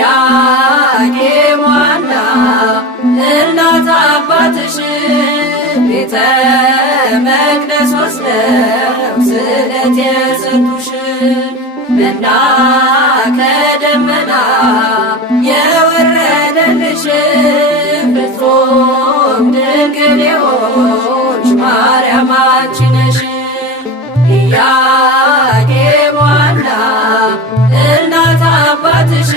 ኢያቄም ሐና እናት አባትሽ ቤተ መቅደስ ወስደው ስዕለት የሰጡሽ መና ከደመና የወረደልሽ ፍጹም ድንግል የሆንሽ ማርያም አንቺ ነሽ። ኢያቄም ሐና እናት አባትሽ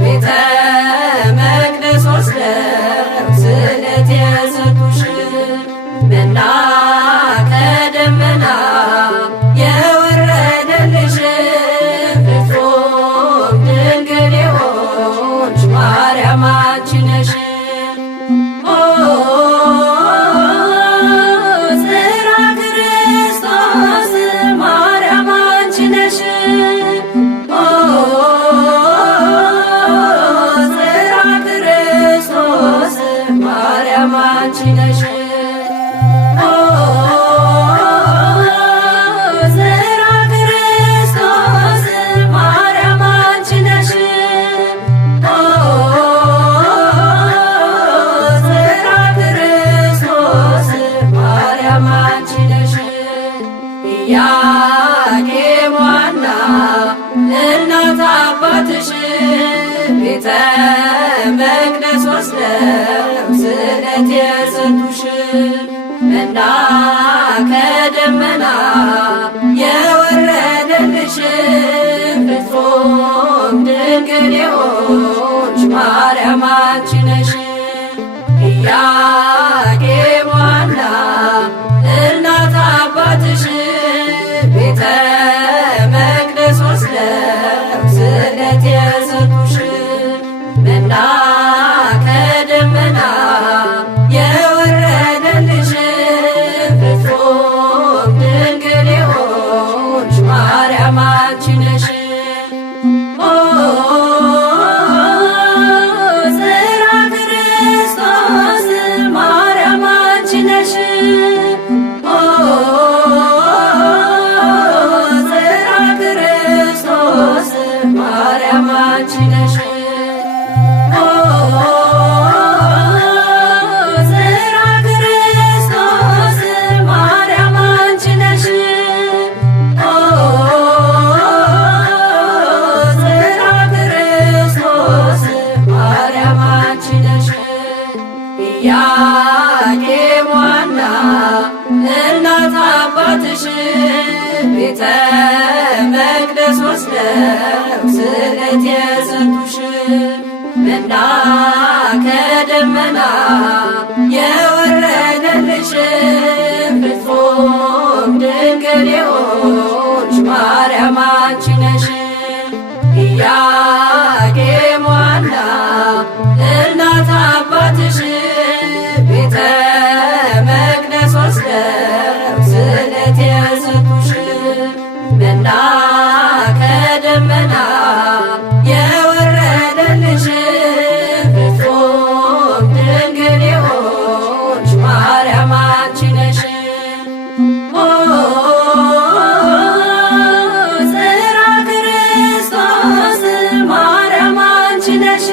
ቤተ መቅደስ ወስደው ስዕለት የሰጡሽ መና ከደመና የወረደልሽ ፍጹም ድንግል የሆንሽ ማርያም አንቺ ነሽ። አንቺ ነሽ ዘራ ክርስቶስ ማርያም አንቺ ነሽ ዘራ ክርስቶስ ማርያም አንቺ ነሽ። ኢያቄም ሐና እናት አባትሽ ቤተ መቅደስ ወስደው ስዕለት የሰጡሽ መና ከደመና የወረደልሽ ፍጹም ድንግል የሆንሽ ማርያም አንቺ ነሽ። ኢያቄም ሐና እናት አባትሽ ቤተ መቅደስ ወስደው ስዕለት የሰጡሽ መና ከደመና የወረደልሽ ፍጹም ድንግል የሆንሽ ማርያም አንቺ ነሽ። ዘራ ክርስቶስ ማርያም አንቺ ነሽ ዘራ ክርስቶስ ማርያም አንቺ ነሽ። ዘራ ክርስቶስ ማርያም አንቺ ነሽ ዘራ ክርስቶስ ማርያም አንቺ ነሽ። ኢያቄም ሐና እናት አባትሽ ቤተ መቅደስ ወስደው ስዕለት የሰጡሽ መና ከደመና የወረደልሽ ፍጹም ድንግል የሆንሽ ማርያም አንቺ ነሽ። ኢያቄም ሐና እናት አባትሽ ቤተ መቅደስ ወስደው ስዕለት የሰጡሽ መና ከደመና የወረደልሽ ፍጹም ድንግል የሆንሽ ማርያም አንቺ ነሽ። ዘራ ክርስቶስ ማርያም አንቺ ነሽ